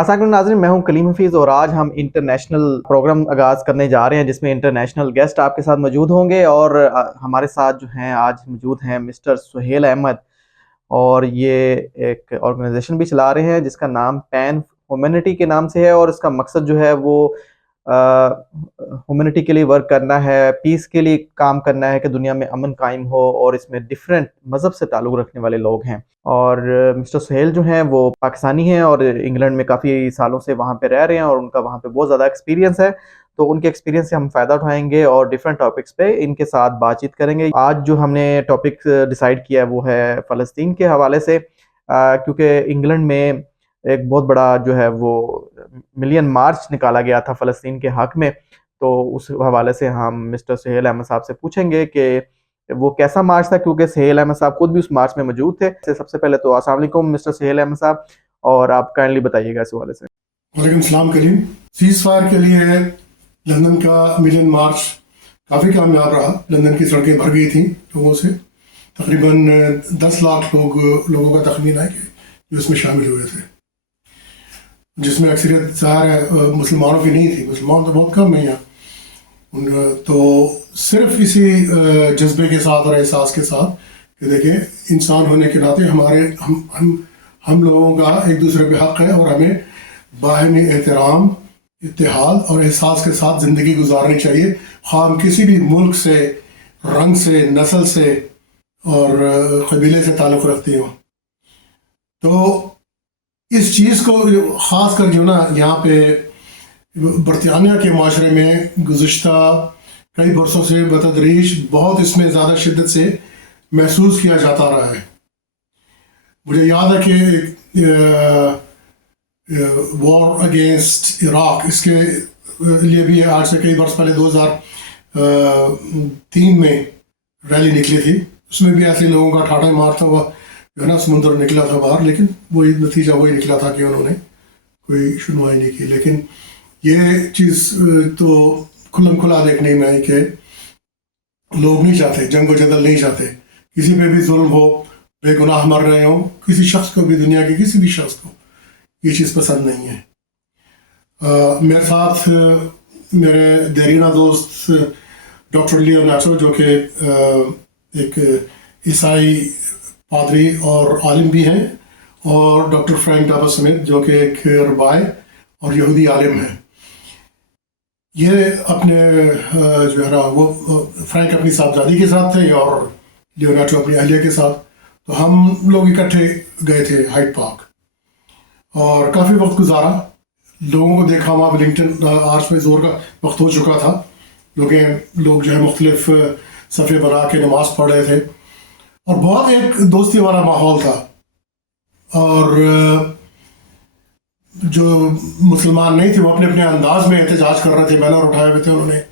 अस्सलाम नाज़रीन, मैं हूं कलीम हफीज़ और आज हम इंटरनेशनल प्रोग्राम आगाज़ करने जा रहे हैं जिसमें इंटरनेशनल गेस्ट आपके साथ मौजूद होंगे। और हमारे साथ जो हैं आज मौजूद हैं मिस्टर सुहेल अहमद। और ये एक ऑर्गेनाइजेशन भी चला रहे हैं जिसका नाम पैन ह्यूमैनिटी के नाम से है, और इसका मकसद जो है वो ह्यूमैनिटी के लिए वर्क करना है, पीस के लिए काम करना है कि दुनिया में अमन कायम हो। और इसमें डिफरेंट मज़हब से ताल्लुक़ रखने वाले लोग हैं। और मिस्टर सुहेल जो हैं वो पाकिस्तानी हैं और इंग्लैंड में काफ़ी सालों से वहाँ पे रह रहे हैं और उनका वहाँ पे बहुत ज़्यादा एक्सपीरियंस है। तो उनके एक्सपीरियंस से हम फ़ायदा उठाएंगे और डिफरेंट टॉपिक्स पे इनके साथ बातचीत करेंगे। आज जो हमने टॉपिक डिसाइड किया है वो है फ़लस्तीन के हवाले से, क्योंकि इंग्लैंड में एक बहुत बड़ा जो है वो मिलियन मार्च निकाला गया था फ़लस्तीन के हक़ में। तो उस हवाले से हम मिस्टर सुहेल अहमद साहब से पूछेंगे कि वो कैसा मार्च था, क्योंकि सुहेल अहमद साहब खुद भी उस मार्च में मौजूद थे। सबसे पहले तो अस्सलाम वालेकुम मिस्टर सुहेल अहमद साहब, और आप काइंडली बताइएगा इस हवाले से। वालेकुम सलाम कलीम। सीज़ फायर के लिए लंदन का मिलियन मार्च काफ़ी कामयाब रहा। लंदन की सड़कें भर गई थी लोगों से। तकरीबन 10 लाख लोगों का तखमीन है कि जो इसमें शामिल हुए थे, जिसमें अक्सरियत ज़ाहिर है मुसलमानों की नहीं थी। मुसलमान तो बहुत कम है यहाँ। तो सिर्फ इसी जज्बे के साथ और एहसास के साथ कि देखें, इंसान होने के नाते हमारे हम लोगों का एक दूसरे पे हक़ है और हमें बाहमी एहतराम, इत्तेहाद और एहसास के साथ ज़िंदगी गुजारनी चाहिए। हम किसी भी मुल्क से, रंग से, नस्ल से और कबीले से ताल्लुक़ रखते हो। तो इस चीज़ को ख़ास कर जो ना यहाँ पे बरतानिया के माशरे में गुज़िश्ता कई बरसों से बतदरीज बहुत इसमें ज़्यादा शिद्दत से महसूस किया जाता रहा है। मुझे याद है कि वॉर अगेंस्ट इराक, इसके लिए भी आज से कई बरस पहले 2003 में रैली निकली थी। उसमें भी ऐसे लोगों का ठाठा मारता हुआ जो है ना समुद्र निकला था बाहर, लेकिन वही नतीजा वही निकला था कि उन्होंने कोई सुनवाई नहीं की। लेकिन ये चीज़ तो खुल्लम खुला देखने में है कि लोग नहीं चाहते, जंग व जदल नहीं चाहते, किसी पे भी जुल्म हो, बेगुनाह मर रहे हो, किसी शख्स को भी, दुनिया के किसी भी शख्स को ये चीज़ पसंद नहीं है। मेरे साथ मेरे देरीना दोस्त डॉक्टर लियोनार्डो, जो कि एक ईसाई पादरी और आलिम भी हैं, और डॉक्टर फ्रैंक डाबा स्मिथ, जो कि एक रबाई और यहूदी आलिम हैं। ये अपने जो है ना वो फ्रैंक अपनी साहबजादी के साथ थे और लियोनार्डो अपनी अहलिया के साथ। तो हम लोग इकट्ठे गए थे हाइड पार्क और काफ़ी वक्त गुजारा। लोगों को देखा वहाँ वेलिंगटन आर्च में ज़ोर का वक्त हो चुका था। लोग जो है मुख्तलिफ सफ़े बना के नमाज़ पढ़ रहे थे और बहुत एक दोस्ती वाला माहौल था। और जो मुसलमान नहीं थे वो अपने अपने अंदाज में एहतजाज कर रहे थे, बैनर उठाए हुए थे, उन्होंने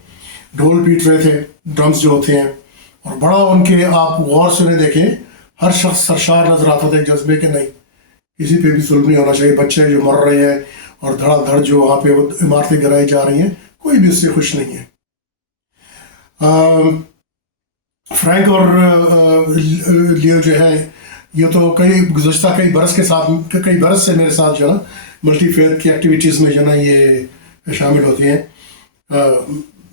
ढोल पीट रहे थे, ड्रम्स जो होते हैं, और बड़ा उनके, आप गौर से उन्हें देखें, हर शख्स सरशार नजर आता था एक जज्बे के, नहीं किसी पे भी जुल्म नहीं होना चाहिए। बच्चे जो मर रहे हैं और धड़ाधड़ जो वहाँ पे इमारतें गिराई जा रही हैं, कोई भी उससे खुश नहीं है। फ्रैंक और लियो जो है, ये तो गुज़श्ता कई बरस से मेरे साथ जो है मल्टी फेथ की एक्टिविटीज़ में जो ना ये शामिल होती हैं।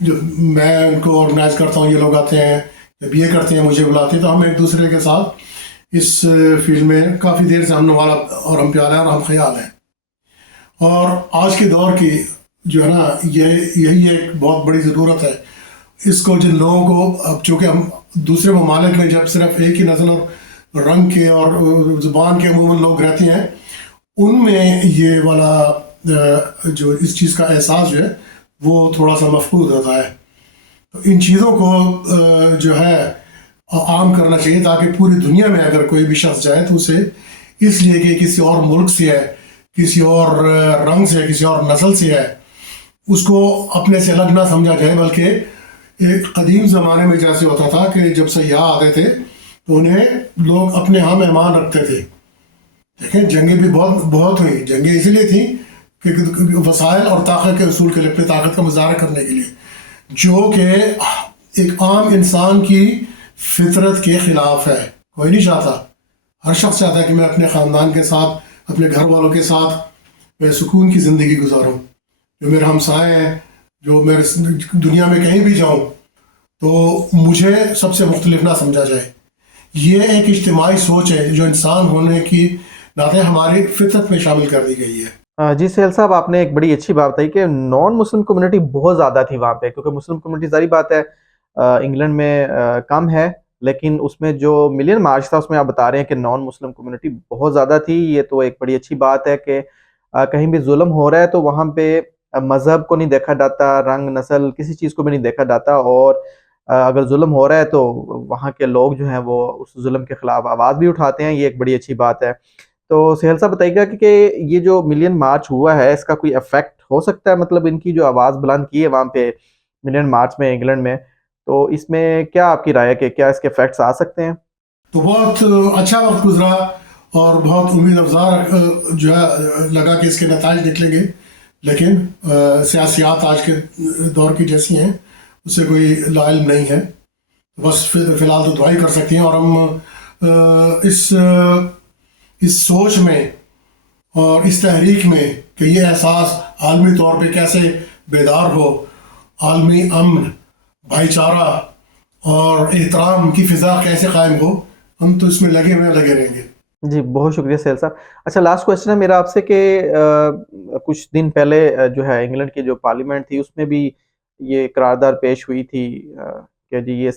जो मैं उनको ऑर्गेनाइज़ करता हूँ, ये लोग आते हैं, जब ये करते हैं मुझे बुलाते हैं, तो हम एक दूसरे के साथ इस फील्ड में काफ़ी देर से हम वाला और हम प्यार हैं और हम ख्याल हैं। और आज के दौर की जो है ना यही एक बहुत बड़ी ज़रूरत है। इसको जिन लोगों को, अब चूँकि हम दूसरे ममालिक में जब सिर्फ एक ही नस्ल और रंग के और ज़ुबान के अमूमन लोग रहते हैं, उनमें ये वाला जो इस चीज़ का एहसास जो है वो थोड़ा सा मफकूद होता है। तो इन चीज़ों को जो है आम करना चाहिए, ताकि पूरी दुनिया में अगर कोई भी शख्स जाए तो उसे इसलिए कि किसी और मुल्क से है, किसी और रंग से है, किसी और नस्ल से है, उसको अपने से अलग ना समझा जाए। बल्कि एक कदीम ज़माने में जैसे होता था कि जब सयाह आते थे तो उन्हें लोग अपने यहाँ मेहमान रखते थे। देखें, जंगें भी बहुत हुई। जंगें इसीलिए थी कि वसाइल और ताकत के उसूल के लिए, अपनी ताकत का मुजाहरा करने के लिए, जो कि एक आम इंसान की फितरत के ख़िलाफ़ है। कोई नहीं चाहता, हर शख्स चाहता है कि मैं अपने ख़ानदान के साथ, अपने घर वालों के साथ मैं सुकून की ज़िंदगी गुजारूँ, जो मेरे हमसाए हैं, जो मेरे दुनिया में कहीं भी जाऊँ तो मुझे सबसे मुख्तलिफ ना समझा जाए। ये एक इज्तिमाई सोच है जो इंसान होने की नाते हमारी फितरत में शामिल कर दी गई है। जी सहेल साहब, आपने एक बड़ी अच्छी बात बताई कि नॉन मुस्लिम कम्युनिटी बहुत ज़्यादा थी वहाँ पे, क्योंकि मुस्लिम कम्युनिटी ज़ाहिर बात है इंग्लैंड में कम है, लेकिन उसमें जो मिलियन मार्च था उसमें आप बता रहे हैं कि नॉन मुस्लिम कम्युनिटी बहुत ज़्यादा थी। ये तो एक बड़ी अच्छी बात है कि कहीं भी जुल्म हो रहा है तो वहाँ पे मज़हब को नहीं देखा जाता, रंग नस्ल किसी चीज़ को भी नहीं देखा जाता, और अगर जुल्म हो रहा है तो वहाँ के लोग जो हैं वो उस जुल्म के खिलाफ आवाज़ भी उठाते हैं। ये एक बड़ी अच्छी बात है। तो सहेल साहब बताइएगा कि ये जो मिलियन मार्च हुआ है इसका कोई इफेक्ट हो सकता है, मतलब इनकी जो आवाज़ बुलंद की है वहाँ पे मिलियन मार्च में इंग्लैंड में, तो इसमें क्या आपकी राय है कि क्या इसके इफेक्ट्स आ सकते हैं? तो बहुत अच्छा वक्त गुजरा और बहुत उम्मीद अफजार जो है लगा कि इसके नताज निकलेंगे, लेकिन सियासियात आज के दौर की जैसी हैं, उससे कोई लाइल नहीं है। बस फिलहाल तो दुआ ही कर सकते हैं, और हम इस सोच में और इस तहरीक में कि ये एहसास आलमी तौर पे कैसे बेदार हो, आलमी अमन, भाईचारा और एहतराम की फ़िज़ा कैसे कायम हो, हम तो इसमें लगे रहेंगे। जी, बहुत शुक्रिया सहेल साहब। अच्छा, लास्ट क्वेश्चन है मेरा आपसे कि कुछ दिन पहले जो है इंग्लैंड की जो पार्लियामेंट थी उसमें भी ये करारदाद पेश हुई थी कि जी ये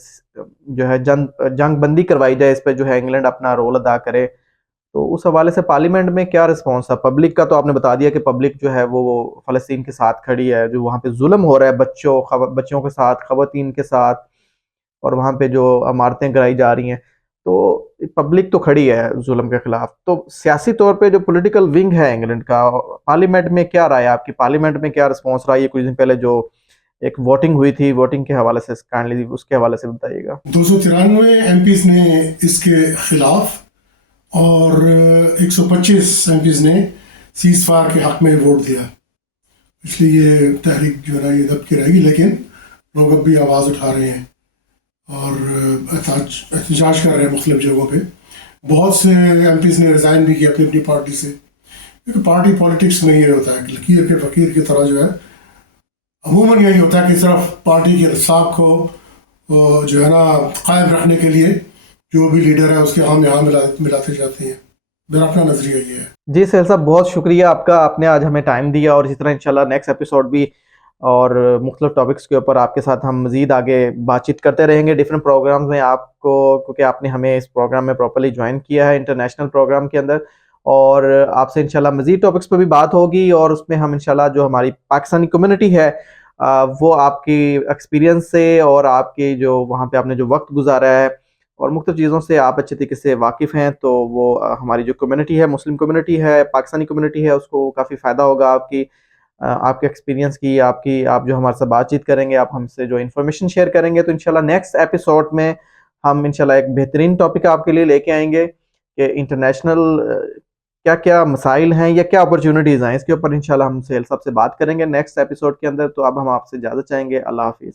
जो है जंग बंदी करवाई जाए, इस पे जो है इंग्लैंड अपना रोल अदा करे। तो उस हवाले से पार्लियामेंट में क्या रिस्पॉन्स था पब्लिक का? तो आपने बता दिया कि पब्लिक जो है वो फ़लस्तीन के साथ खड़ी है, जो वहाँ पे जुल्म हो रहा है बच्चों के साथ, ख़वातीन के साथ, और वहाँ पे जो इमारतें गिराई जा रही हैं, तो पब्लिक तो खड़ी है जुल्म के खिलाफ। तो सियासी तौर पे जो पॉलिटिकल विंग है इंग्लैंड का, पार्लियामेंट में क्या राय है आपकी? पार्लियामेंट में क्या रिस्पॉन्स रहा? ये कुछ दिन पहले जो एक वोटिंग हुई थी, वोटिंग के हवाले से काइंडली उसके हवाले से बताइएगा। 293 एमपीज़ ने इसके खिलाफ और 125 एमपीज़ ने सीज़ फायर के हक़ में वोट दिया, इसलिए ये तहरीक जो है ना ये दबकी रहेगी, लेकिन लोग अब भी आवाज़ उठा रहे हैं और एहतजाज कर रहे हैं मुख्तलिफ जगहों पे। बहुत से एमपीज़ ने रिज़ाइन भी किया अपनी अपनी पार्टी से, क्योंकि पार्टी पॉलिटिक्स में ये होता है कि लकीर के फ़कीर की तरह जो है, अमूमन यही होता है कि सिर्फ पार्टी के साख को जो है ना कायम रखने के लिए जो भी लीडर है उसके हम यहाँ मिलाते जाते हैं। मेरा अपना नज़रिया ये है। जी सहेल साहब, बहुत शुक्रिया आपका, आपने आज हमें टाइम दिया, और इसी तरह इंशाल्लाह नेक्स्ट एपिसोड भी और मुख्तलिफ टॉपिक्स के ऊपर आपके साथ हम मज़ीद आगे बातचीत करते रहेंगे डिफरेंट प्रोग्राम्स में आपको, क्योंकि आपने हमें इस प्रोग्राम में प्रॉपर्ली ज्वाइन किया है इंटरनेशनल प्रोग्राम के अंदर, और आपसे इंशाल्लाह मज़ीद टॉपिक्स पर भी बात होगी, और उसमें हम इंशाल्लाह जो हमारी पाकिस्तानी कम्युनिटी है वो आपकी एक्सपीरियंस से और आपकी जो वहाँ पे आपने जो वक्त गुजारा है और मुख्तलिफ चीज़ों से आप अच्छे तरीके से वाकिफ़ हैं, तो वो हमारी जो कम्युनिटी है, मुस्लिम कम्युनिटी है, पाकिस्तानी कम्युनिटी है, उसको काफ़ी फ़ायदा होगा आपकी आपके एक्सपीरियंस की, आपकी आप जो हमारे साथ बातचीत करेंगे, आप हमसे जो इन्फॉर्मेशन शेयर करेंगे, तो इंशाल्लाह नेक्स्ट एपिसोड में हम इंशाल्लाह एक बेहतरीन टॉपिक आपके लिए लेके आएँगे कि इंटरनेशनल क्या-क्या मसाइल हैं या क्या अपॉर्च्युनिटीज़ हैं, इसके ऊपर इंशाल्लाह हम सहेल साहब से बात करेंगे नेक्स्ट एपिसोड के अंदर। तो अब हम आपसे इजाज़त चाहेंगे। अल्लाह हाफ़िज़।